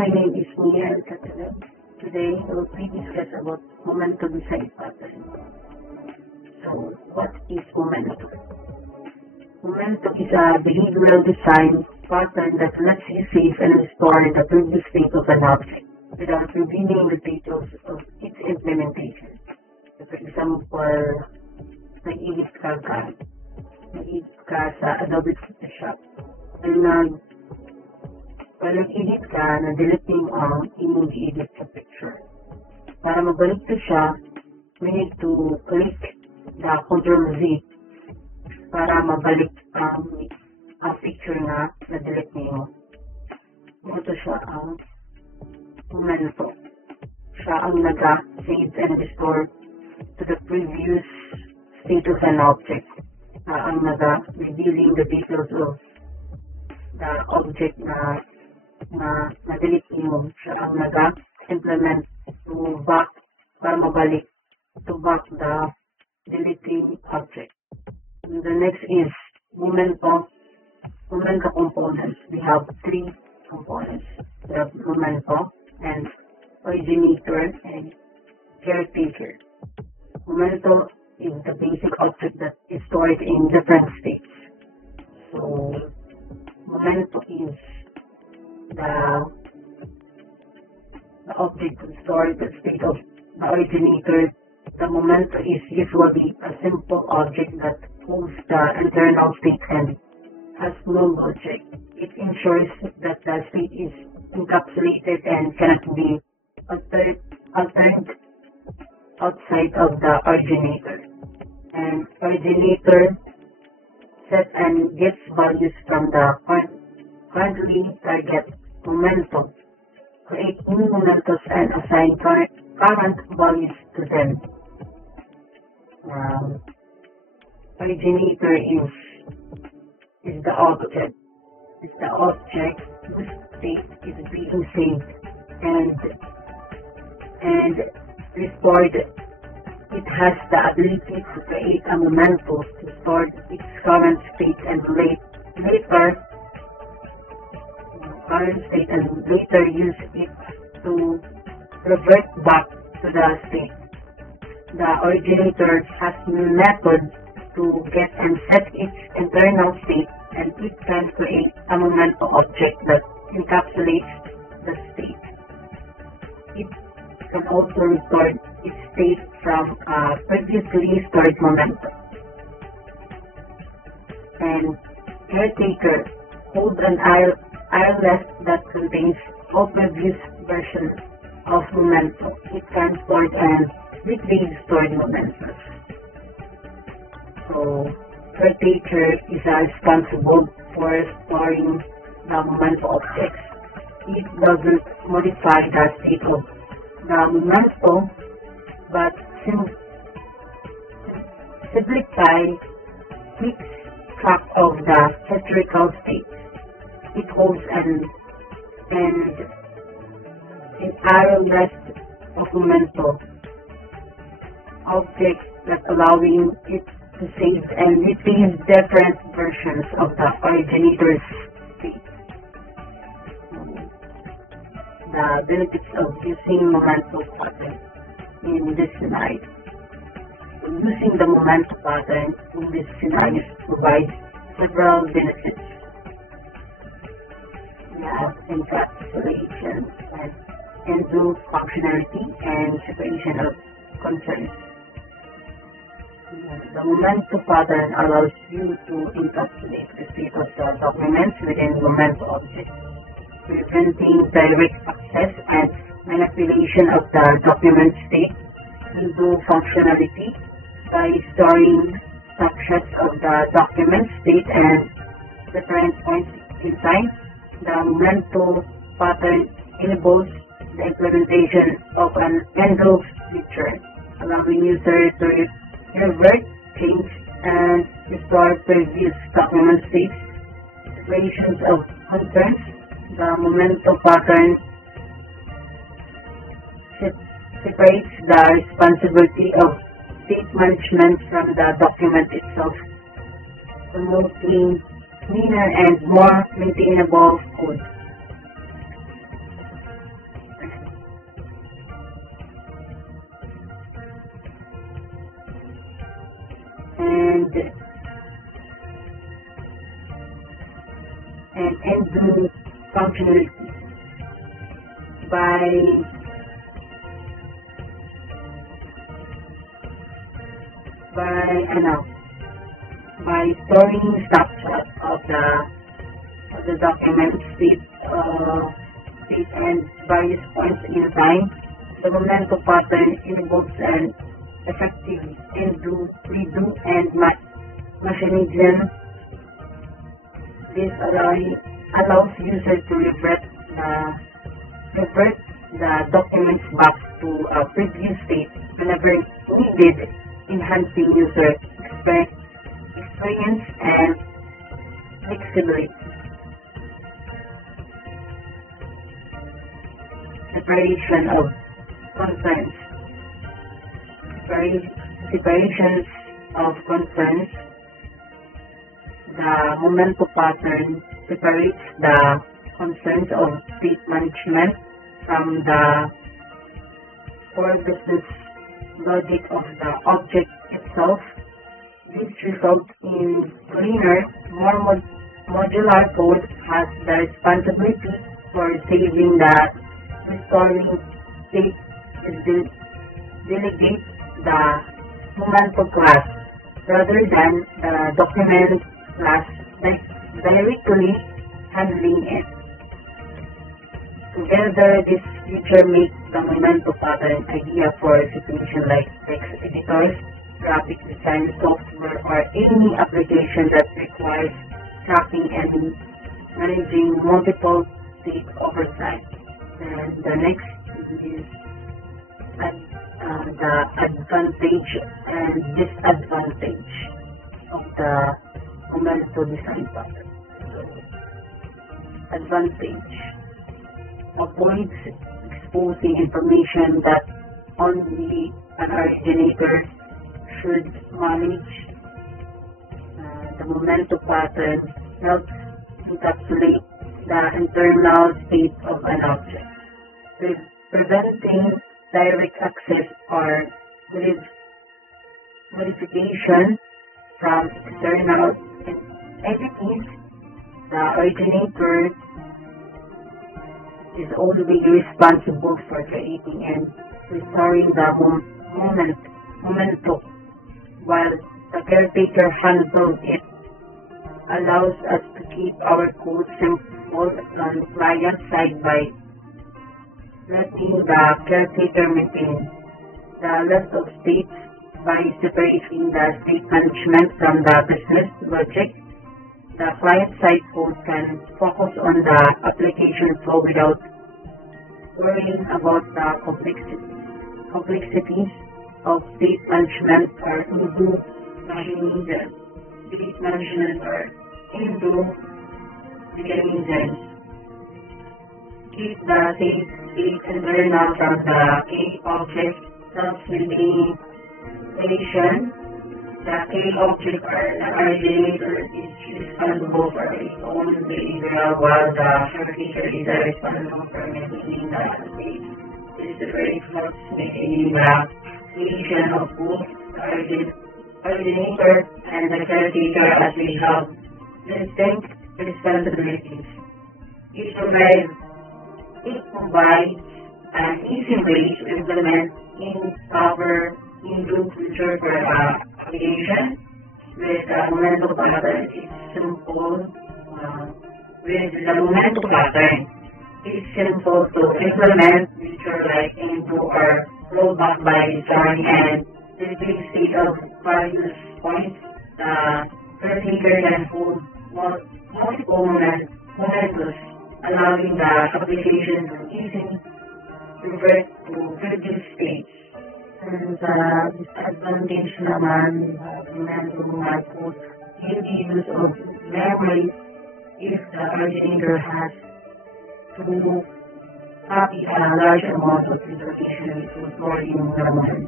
my name is Nia Alcatraz. Today, we will discuss about Momento design pattern. So, what is Momento? Momento is a behavioral design pattern that lets you save and restore the previous state of an object without revealing the details of its implementation. So, for example, nag-edit ka sa Adobe Photoshop. Pag nag-edit ka, na-delete mo ang emoji edit sa picture. Para mabalik to siya, we need to click the Ctrl Z para mabalik ang picture na na-delete mo. Ito siya ang Momento. Siya ang nag-save and restore to the previous state of an object. Ang nag-revealing the details of the object na na-delete mo. Siya ang nag-implement to back para mabalik to back the deleting object. And the next is Momento components. We have three components. We have Momento and originator and caretaker. Momento is the basic object that is stored in different states. So Momento is the object stored the state of the originator. The Momento is usually a simple object that holds the internal state and has no logic. It ensures that the state is encapsulated and cannot be altered outside of the originator. And originator sets and gets values from the currently target Momento, create new Momentos and assign current values to them. Originator is the object. It's the object whose state is being saved and restored. It has the ability to create a Momento to store its current state and later use it to revert back to the state. The originator has method to get and set its internal state, and it can create a Momento object that encapsulates the state. It can also restore its state from a previously stored Momento. And caretaker holds an ILS that contains all previous versions of Momento. It can store and retrieve stored Momentos. So, caretaker is responsible for storing the Momento objects. It doesn't modify the state of the Momento, but simplify keeps track of the historical state. It holds an ILS of Momento objects that allowing it to save and retrieve different versions of the originator's state. The benefits of using Momento pattern in this scenario. Using the Momento pattern in this scenario provides several benefits. We have encapsulation and end-zone functionality and separation of concerns. The Momento pattern allows you to encapsulate the state of the documents within Momento objects, preventing direct access and manipulation of the document state into functionality by storing snapshots of the document state and different points in time. The Momento pattern enables the implementation of an end-zone feature, allowing users to revert, change, and restore previous document states, separations of concerns. The Momento pattern separates the responsibility of state management from the document itself, promoting cleaner and more maintainable code. end functionality by storing snapshots of the document state and various points in time. The momentum pattern involves an effective undo, redo, and mechanism. This allows users to revert the documents back to a previous state whenever needed, enhancing user experience and flexibility. Separation of concerns. Separations of concerns. The momentum pattern separates the concerns of state management from the core business logic of the object itself. This results in cleaner, more modular code has the responsibility for saving the restoring state to delegate the momentum class rather than the document class directly handling it. Together, this feature makes the momentum pattern idea for situation like text editors, graphic design software, or any application that requires tracking and managing multiple states over time. And the next is the advantage and disadvantage of the momentum design pattern. Advantage: avoids exposing information that only an originator should manage. The momentum pattern helps encapsulate the internal state of an object, preventing direct access or modification from external entities. The originator is only responsible for creating and restoring the momentum, while the caretaker handles it. Allows us to keep our code simple on client side by letting the caretaker maintain the list of states by separating the state management from the business logic. The client-side code can focus on the application flow without worrying about the complexities of state management or undo mechanisms. State management or undo mechanisms. Keep the state internal from the K object self-maintaining relation. The K object or originator is responsible for its own behavior, while the caretaker is responsible for maintaining the state. This reflects maintaining the relation of both the originator and the caretaker as we have distinct responsibilities. It provides an easy way to implement into future for application. With the momentum pattern, it's simple. To implement feature like into or rollback by design and display state of various points. The caretaker can hold multiple momentums, allowing the application to easily revert to previous states. And the disadvantage naman momentum output will be use of memory if the originator has to copy a large amount of information to store in memory.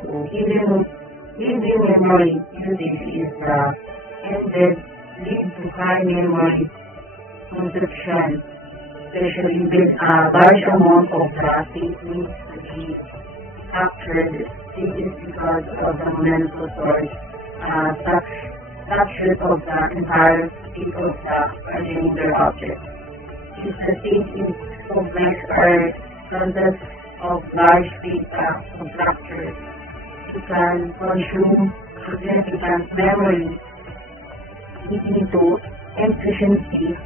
So hidden memory usage is ended lead to high memory consumption, especially with a large amount of the state needs to be captured. This is because of the momentum storage snapshot of the entire state of the originator object. Since the state is complex or consists of large data structures, it can consume significant memory, leading to inefficiency.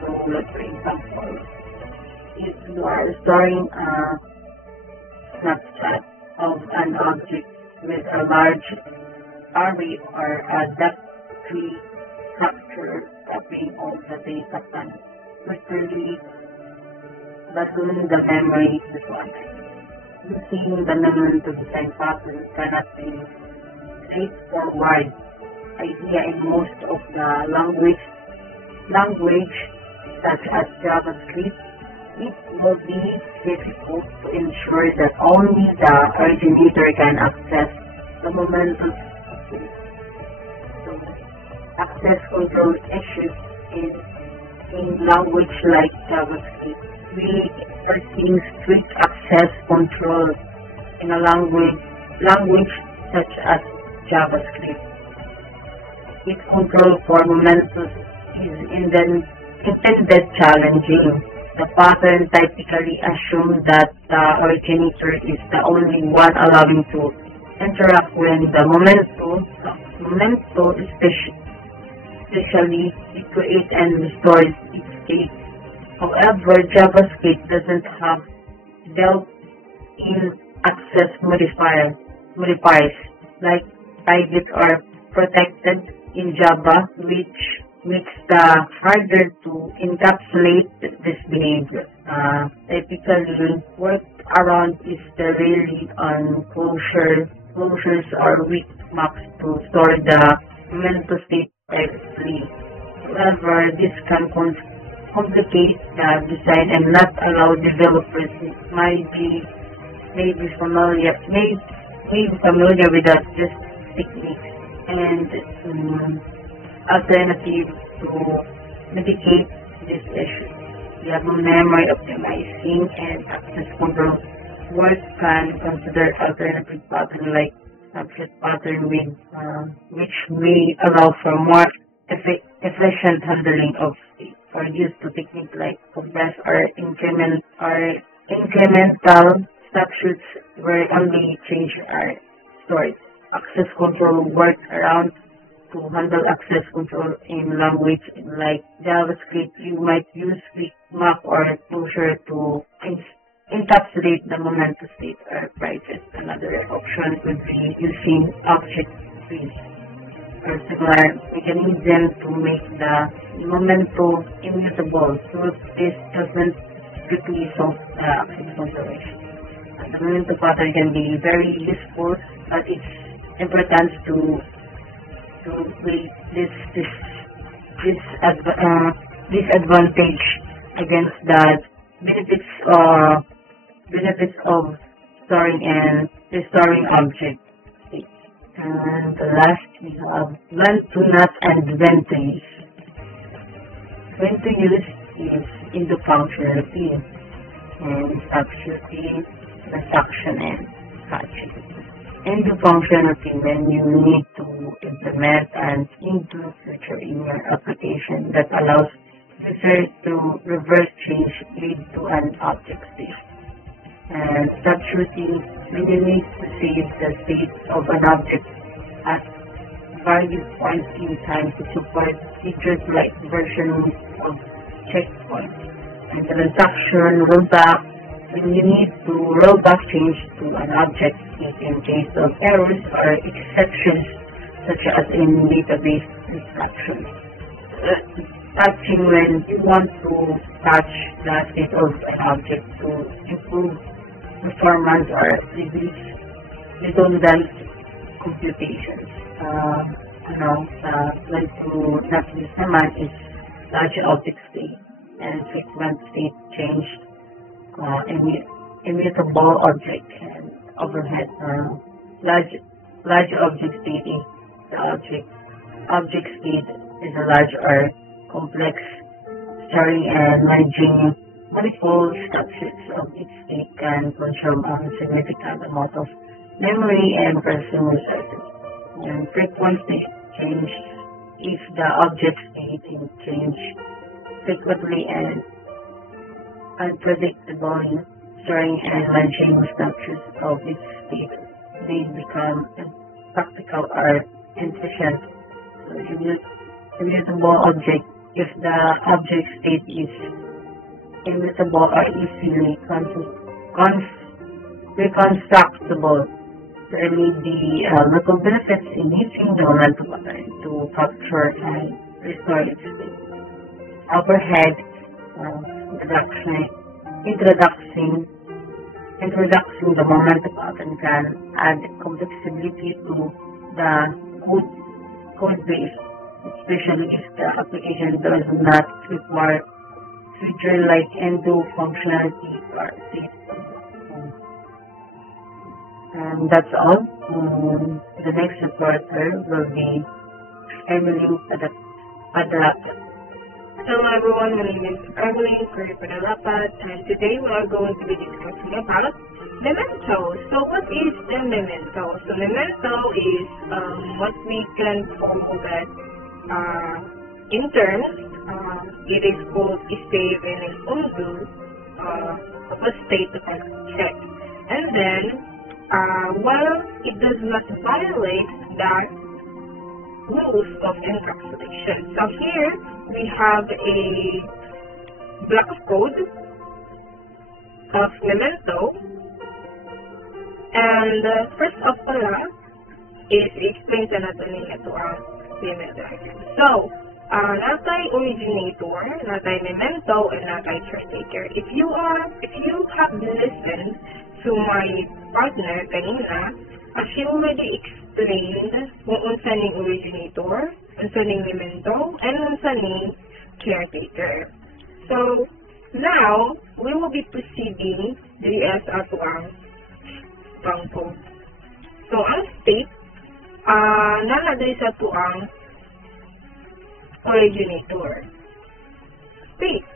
So, like for example, if you are storing a snapshot of an object with a large array or a depth tree structure, copying all the data can quickly balloon the memory requirement. Using the numerical design process cannot be straightforward idea in most of the language such as JavaScript. It will be difficult to ensure that only the originator can access the momentum. So, access control issues in language like JavaScript really expecting strict access control in a language such as JavaScript. Its control for momentum is intended challenging. The pattern typically assumes that the originator is the only one allowing to interact when the momentum especially creates and restores its state. However, JavaScript doesn't have built-in access modifiers like private or protected in Java, which makes the harder to encapsulate this behavior. Typically, workaround is the rely on closures or weak maps to store the momentum state directly. However, this can complicate the design and not allow developers who may be familiar with this technique and alternative to mitigate this issue. Memory optimizing and access control work can consider alternative pattern like subset pattern which may allow for more efficient handling of state, or use to techniques like compress or incremental snapshots where only changes are stored. Access control work around to handle access control in language like JavaScript. You might use weak map or closure to encapsulate the momentum state or prices. Another option could be using object trees or similar mechanism to make the momentum immutable. So this doesn't strictly solve the access control issue. The momentum pattern can be very useful, but it's important to weigh this disadvantage against the benefits of storing and restoring objects. And the last we have when to not and when to use. When to use is in the functionality and substituting transaction and catching. In the functionality, when you need to implement and include feature in your application that allows users to reverse change lead to an object state. And substituting really to save the state of an object at value points in time to support features like version of checkpoint. And the transaction rollback, when you need to roll back change to an object in case of errors or exceptions, such as in database instructions. Patching, when you want to patch the state of an object to improve performance or reduce redundant computations. When to not use command is large object state and frequent state change, immutable object and overhead. Large object state is the object state is a large or complex storing and managing multiple subsets of its state can consume a significant amount of memory and personal resources. and frequency change if the object state is changed frequently and unpredictably during and managing structures of its state. They become practical or efficient. So immutable object, if the object state is immutable or easily reconstructible, there may be local benefits in using the momentum pattern to capture and restore its state. Overhead introducing the momentum pattern can add complexity to the code base, especially if the application does not require feature like endo functionality or state. And that's all. The next reporter will be Emily Padalapat. Hello everyone, my name is Emily Padalapat, and today we are going to be discussing about memento. So what is the memento? So memento is what we can call that in terms, it is called save in an undo of a state of an object. And then, while it does not violate the rules of encapsulation. So here we have a block of code of memento, and first of all is explain sa natin ito ang memento. So, natay originator, natay memento, and natay caretaker. If you have listened to my partner kanina, she already explained kung unsa ning originator, unsa ning memento, and unsa ning caretaker. So now we will be proceeding as ato ang code. So ang state nana diri sa ato ang originator. State.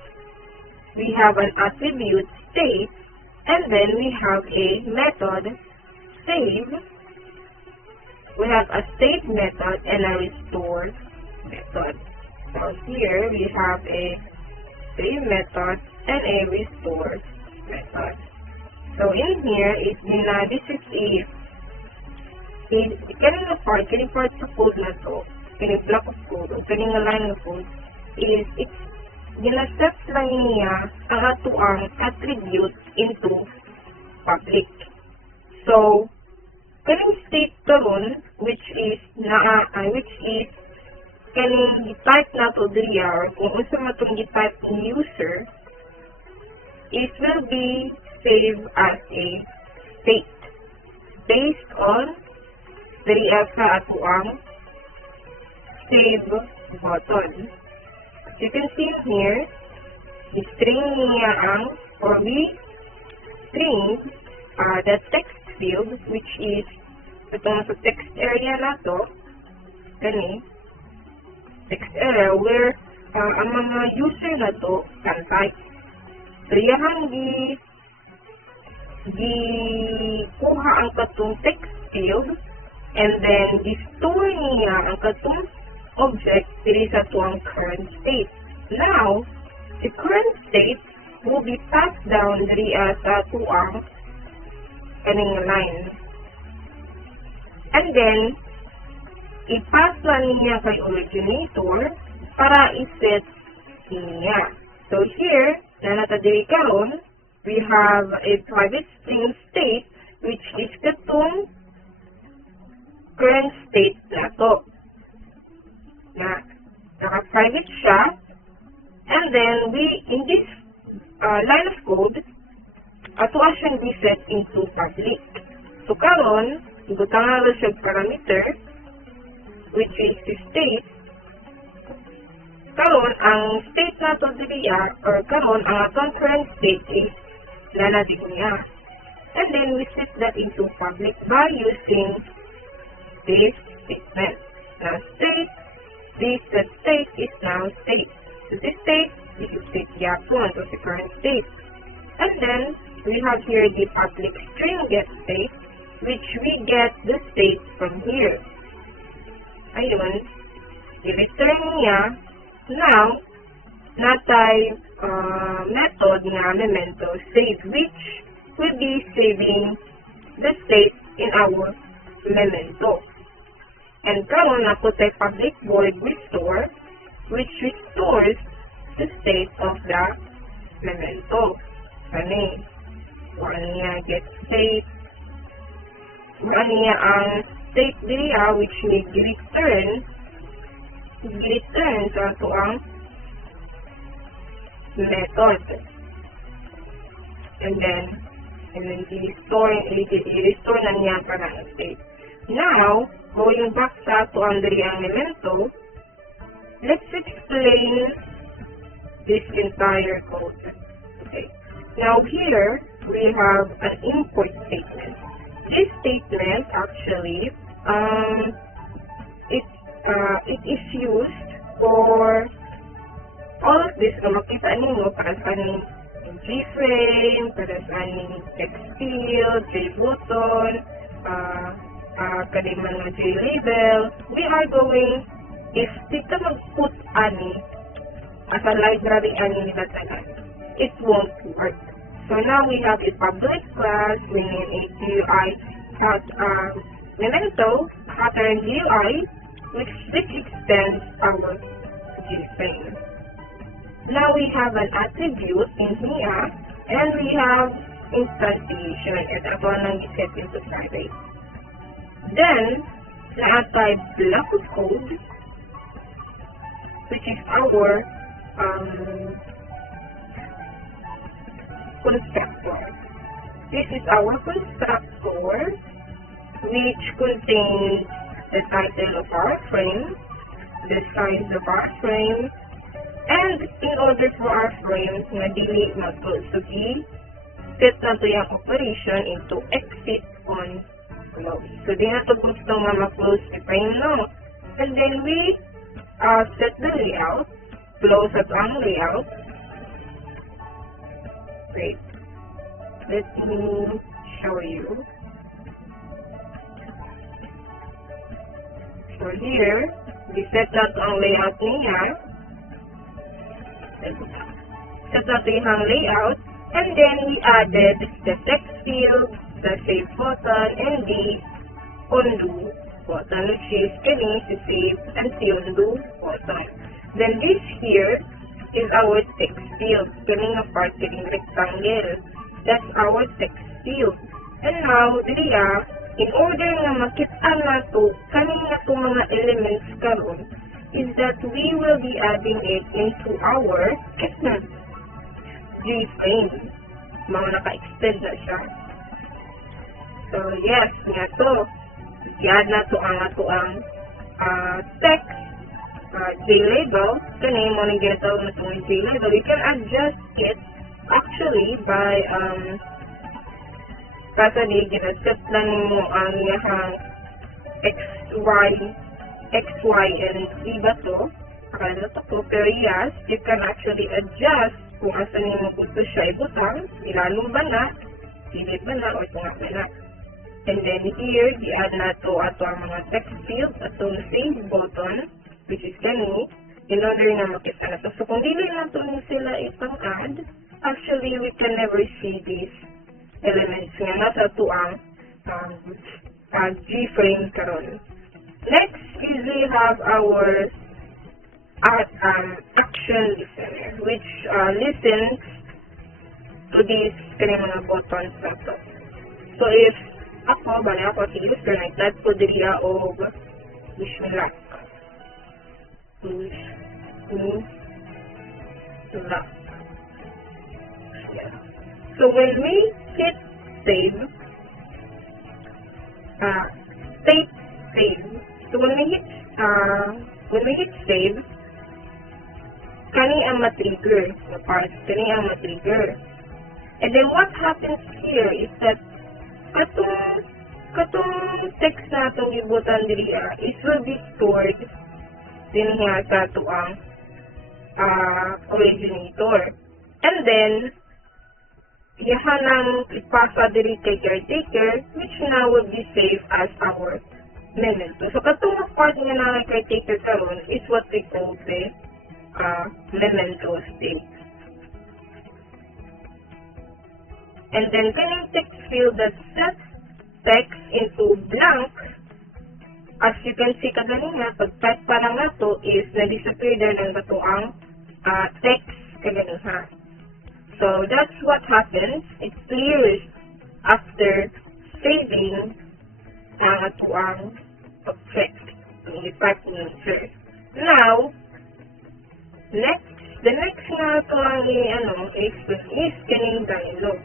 We have an attribute state, and then we have a method save. We have a state method and a restore method. So here we have a save method and a restore method. So in here, this is kanina part sa code na to, kani block of code, o kanina line of code, is it's gina-set lang niya ang ato ang attribute into public. So, kaning state karon which is kaning gi-type na to diriya, or kung unsa man itong gi-type ni user, it will be saved as a state based on diriya sa ato ang save button. As you can see here, i-string niya ang, or we string the text field, which is itong sa text area na to, text area where ang mga user na to can type. So yung kuha ang katong text field, and then i-store niya ang katong object diri sa tuang current state. Now, the current state will be passed down diri sa tuang kaning line. And then, i-pass lang niya kay originator para i-set niya. So here, na natadiri karon, we have a private string state which is katong current state na to. Naka-private siya, and then in this line of code, ato siyang reset into public. So karon, ibutang na siya parameter, which is the state. Karon, ang state na to diriya, or karon, ang atong current state is nanadig niya. And then we set that into public by using this statement. Now this state is now state. So this state is state yapon, so the current state. And then we have here the public string get state, which we get the state from here. Ayun, i-return niya. Now, natay method nga memento save, which will be saving the state in our memento. And karon na po tayo public void restore, which restores the state of the memento. Kani, one niya get state, one niya ang state niya which need return sa ito ang method. And then i-restore na niya para ang state. Now, going back sa ito ang diri ang memento, let's explain this entire code. Okay. Now here, we have an import statement. This statement actually, it is used for all of this na makita ninyo para sa aning G-frame, para sa aning text field, J-button, kaliman ng J-label. We are going, if dito mag-put ani as a library ani nilatagan, it won't work. So now we have a public class, we name a GUI memento, pattern GUI, which extends our G-frame. Now we have an attribute in here, and we have instantiation, and ako nang iset into private. Then, naatay block of code, which is our constructor. This is our constructor, which contains the title of our frame, the size of our frame, and in order for our frame na dili mag-sugi, set na to yung operation into exit on close. So, di na to gusto nga mag-close the frame, no? And then we set the layout, close at ang layout. Wait, let me show you. So here, we set out ang layout niya. Set out yung layout, and then we added the text field, the save button, and the undo button, which is getting to save and the undo button. Then this here is our text field, getting a part, getting rectangle. That's our text field. And now, diriya, in order na makita na to, kanina to mga elements karon, is that we will be adding it into our G-frame. Mga naka-extend na siya. So, yes, nga to. I-add na to ang text J-label. Kani mo nang ginatawag na itong J-label. You can adjust it actually by kasali, ginaset lang mo ang yahang XY and Z ba to? Akala to. Pero yes, you can actually adjust kung asan mo gusto siya ibutang, ilalong ba na, silip ba na, o tunga ba na. And then here, i-add na to ato ang mga text field, ato save button, which is kani, in order na makita na to. So kung dili na to sila itong add, actually we can never see these elements nga nasa to ang G-frame karon. Next is we have our action listener, which listens to these mga buttons na to. So if bali ako si user, nag-type ko diriya o wish me luck. Wish me luck. Yeah. So when we hit save, so when we hit save, kani ang matrigger na part, kani ang matrigger. And then what happens here is that katong text na itong ibutan diriya, it will be stored din nga sa ito ang originator. And then, yahan ang ipasa diri kay caretaker, which now will be saved as our memento. So, katong part nga na caretaker karon is what we call the memento state. And then, kaning text field that sets text into blank, as you can see kaganina, pag-type pa lang na to is na-disappear na lang ito ang text kaganina. So, that's what happens. It clears after saving ang atuang object. I-type nyo first. Now, the next na ito ang explain is kaning dialogue.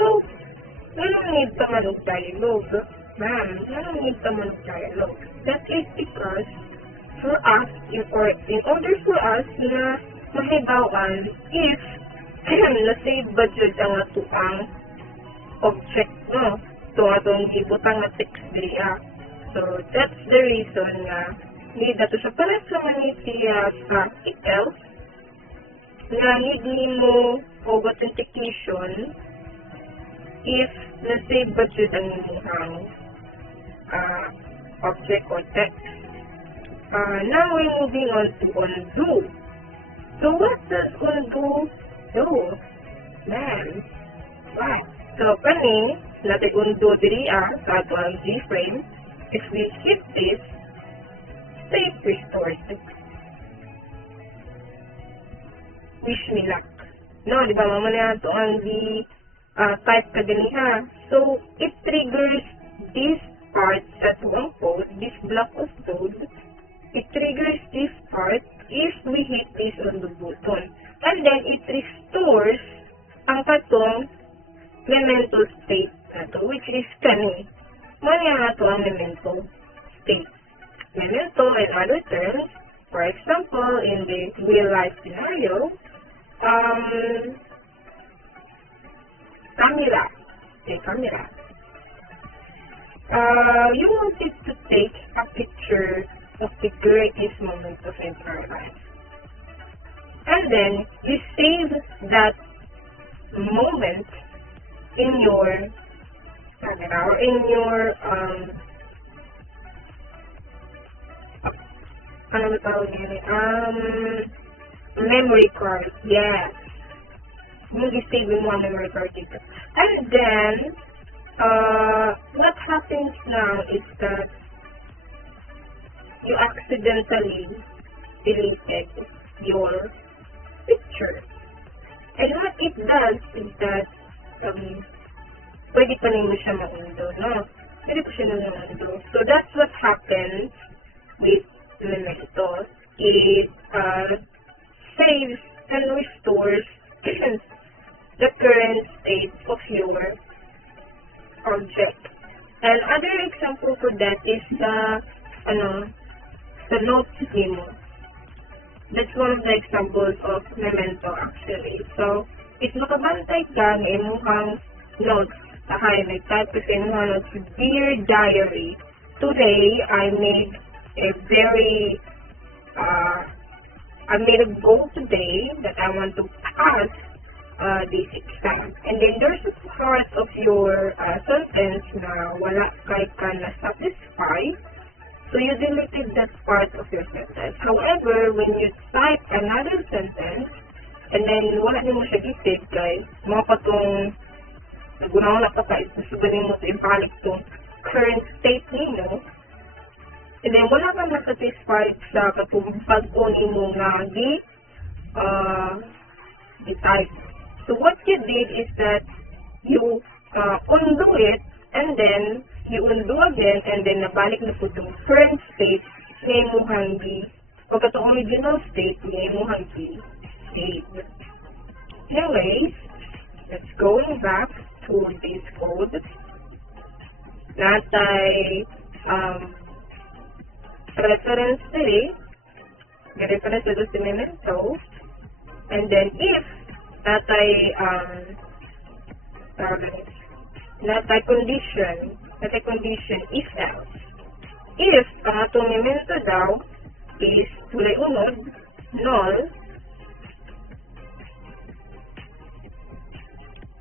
So, anong need pa man og dialogue? Ma'am, anong need pa man og dialogue? That is because for us, in order for us na mahibawan if na-save budget ang atuang object no? So, atong gibutang na text diya. So, that's the reason na need na to siya pares naman ni siya sa else na hindi mo og authentication if na-save budget ang inyong object or text. Now we're moving on to undo. So what does undo do? Man, wow. So kani, natin undo diri sa ato G-frame. If we hit this, save restore text. Wish me luck. No, di ba mamaya ito ang type ka ganiha. So, it triggers this part at one code, this block of code. It triggers this part if we hit this on the button. And then, it restores ang katong memento state na to, which is kani. Manya nga to ang memento state. Memento in other terms, for example, in the real-life scenario, camera. Okay, camera. You wanted to take a picture of the greatest moment of your life. And then, you save that moment in your camera or in your, memory card. Yes. Mag-save mo ang memory card dito. And then, what happens now is that you accidentally deleted your picture. And what it does is that, pwede pa rin mo siya ma-undo, no? Pwede pa siya ma-undo. So, that's what happens with Memento. It saves and restores the current state of your object. And other example for that is the notes memo. That's one of the examples of Memento actually. So, if makabantay ka ng imuhang notes, nag-type ka sa imuhang notes, Dear Diary, today I made a goal today that I want to pass this exam. And then there's a part of your sentence na wala ka na satisfy. So you deleted that part of your sentence. However, when you type another sentence, and then wala din mo siya i-save guys, mga pa itong naguna-una pa guys, nasuganin mo sa ibalik itong current state ninyo, and then wala ka na-satisfied sa katumpag ko ninyo nga di-type. So what you did is that you undo it, and then you undo again, and then nabalik na po itong current state na imuhang o katong original state na imuhang save. Anyways, let's go back to this code. Natay reference diri, reference dito sa Memento, and then if natay condition if else. If ang atong Memento daw is tulay unod, null.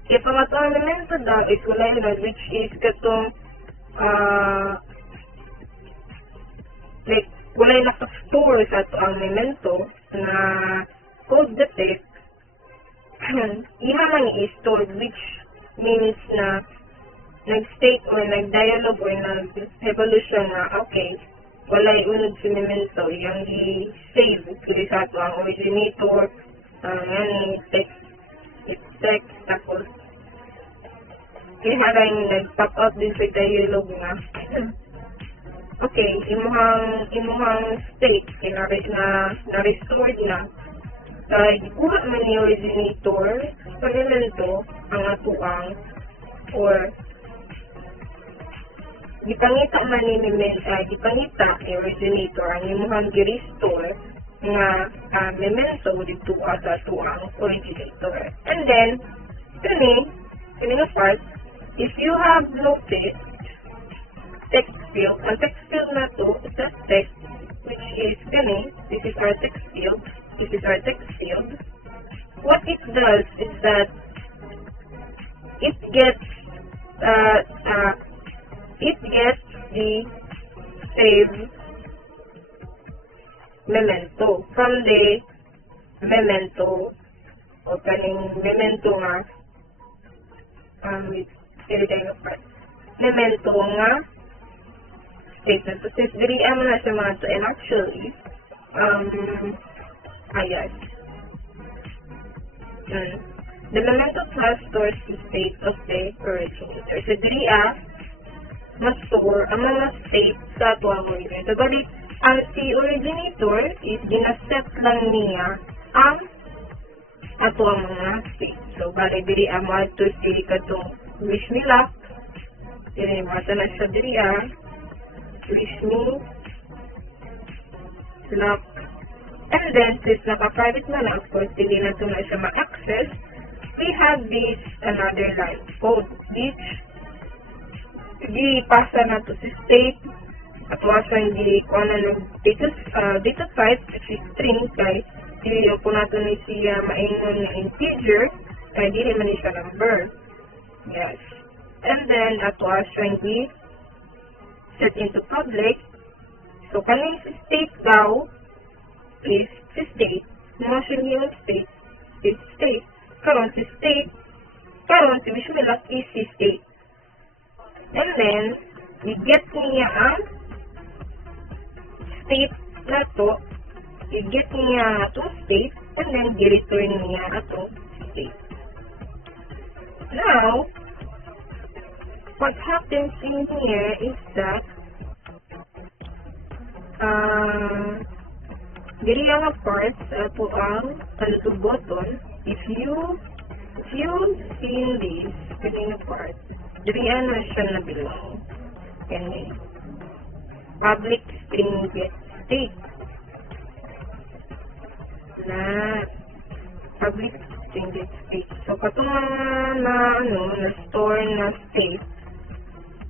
If ang atong Memento daw is tulay unod, which is katong like walay naka-store sa ato ang memento na code detect iha lang i-store, which means na nag-state or nag-dialogue or nag-evolution na okay, walay unod si memento, yung i-save kuli sa ato ang originator, yan text, tapos kaya rin nag-pop out din sa dialogue na okay, imuhang state na-restored na kaya ikuha man ni originator sa memento ang atuang or gipangita man ni gipangita ni originator ang imuhang gi-restore nga memento dito sa atuang originator. And then kini nga part, if you have noticed text field, ang text field na to is a text which is this is our text field, this is our text field. What it does is that it gets the save memento from the memento o kaning memento nga memento nga statement. So, since diri mo na siya mga to, and actually, ayan. The memento class stores the state of the originator. So, diri mas-store ang mga state sa ito ang originator. So, bali, ang si originator is ginaset lang niya ang ato ang mga state. So, bali, diri mo ito si katong wish me luck. Diri mata na siya diri wish me luck. And then, since naka-private na lang, of course, hindi na ito na siya ma-access, we have this another line code, which di-pasa na to si state at wasa hindi ko na ng data type, which is string, kaya hindi po natin ni siya maingon na integer, kaya hindi naman siya number. Yes. And then, at wasa hindi set into public. So, kaning si state daw is si state. Mga siya yung state is state. Karon si state. Karon si Visualak is si state. And then, we get niya ang state na to. We get niya atong state. And then, i-return niya atong state. Now, what happens in here is that diri ang part po ang little button. If you see this kanina part, diri na siya na belong. Kani public string get state na public string get state. So katong na store na state,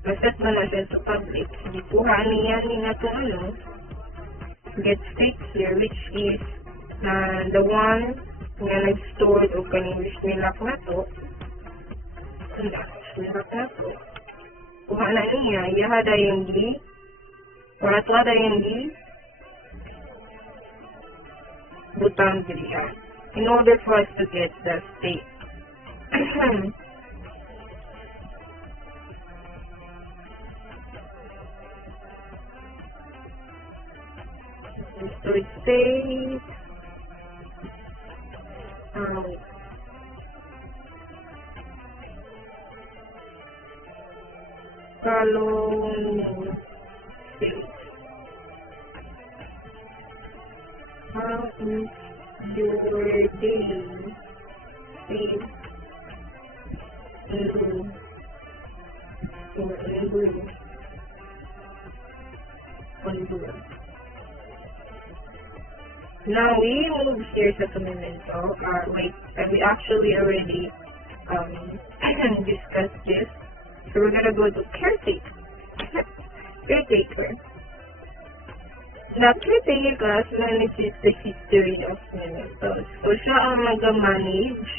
set na na siya sa public. Hindi kuha niya nga itong get state here, which is the one nga nag-stored o kaning wish nila na to. Kuha na niya, ihada yung di, wala to hada yung di, butang diriya. In order for us to get the state. So it says follow state. How is your day? State in blue. Now we move here sa memento. Wait, we actually already discussed this. So we're gonna go to caretaker. Caretaker. Now, caretaker class manages the history of mementos. So siya ang mag-manage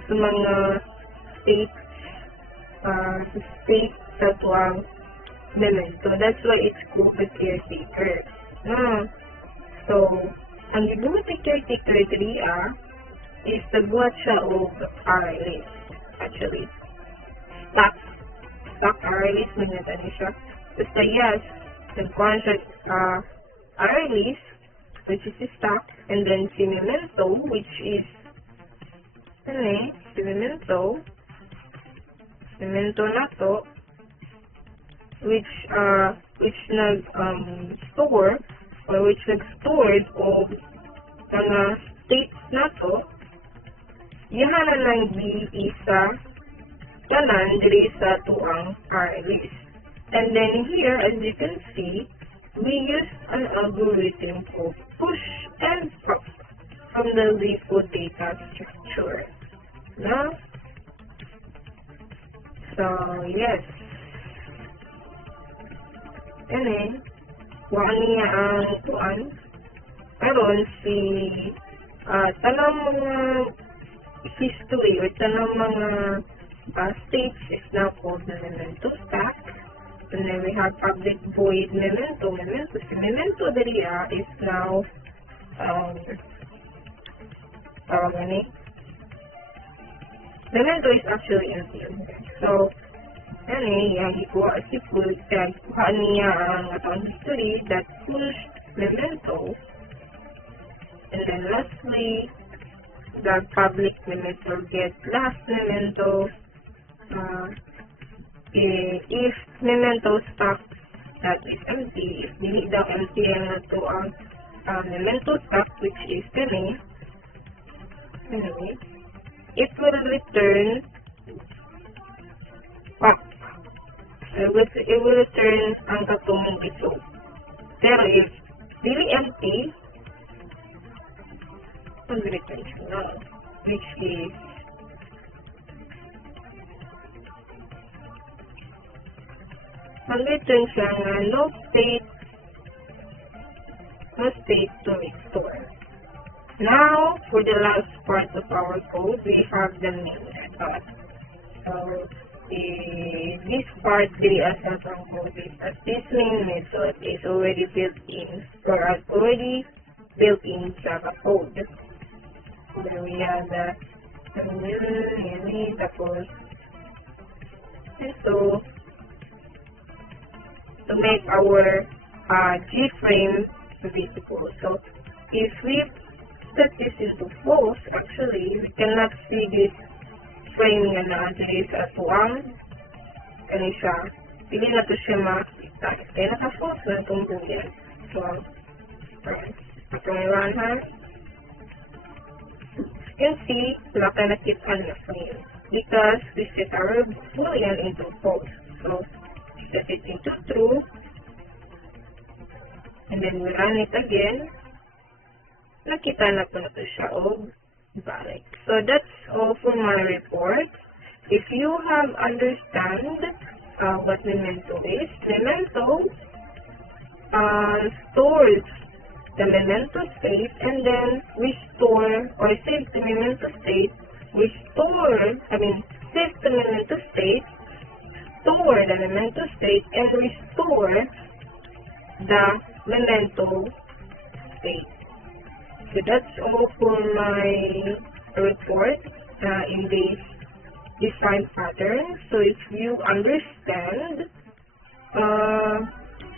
sa mga states, sa tuwang memento. That's why it's called a caretaker. So, ang gibuhat caretaker diriya is nagbuhat siya og RLS. Actually, stock RLS maganda siya. Basta yes, nagkuhan siya RLS, which is the stock, and then si memento, which is si memento na to, which store or which nag-stored og mga states na to, yan na lang isa tanan diri sa tuang RLS. And then here, as you can see, we use an algorithm called push and pop from the LIFO data structure. No? So, yes. And kuha niya ang tuan. Karon si tanang mga history or tanang mga states is now called the memento stack. And then we have public void memento. Si memento diriya is now memento is actually empty. So, kuha niya ang atong history that pushed memento. And then lastly, the public memento gets last memento. If memento stock that is empty, if dili daw empty ang ito ang memento stock, which is it will return up. It will return ang katong ito. Pero if dili empty, mag-return siya, which is mag-return siya nga no state to restore. Now, for the last part of our code, we have the main method. So, this part as our code is that this main method is already built in Java code. So, we have the so to make our G-frame visible. So, if we set this into false, actually, we cannot see this frame nga na-address at tuang. Ano siya? Pili na ito siya makita. Kaya naka-false na itong boolean. So, itong run ha. You can see, wala ka nakita na frame. Because we set our boolean into false. So, set it into true. And then we run it again. Nakita na po na ito siya og balik. So that's all for my report. If you have understand what memento is, memento stores the memento state and then restore or save the memento state, save the memento state, store the memento state, and restore the memento state. So that's all for my report in this design pattern. So if you understand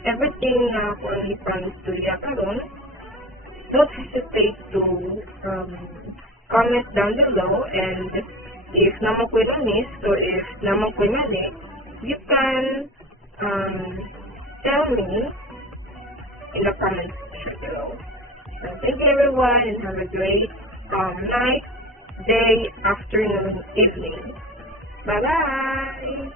everything kung ipang istorya karon, don't hesitate to comment down below, and if naman ko na-miss or if naman ko mali, you can tell me in the comment section below. So thank you everyone, and have a great night, day, afternoon, evening. Bye-bye!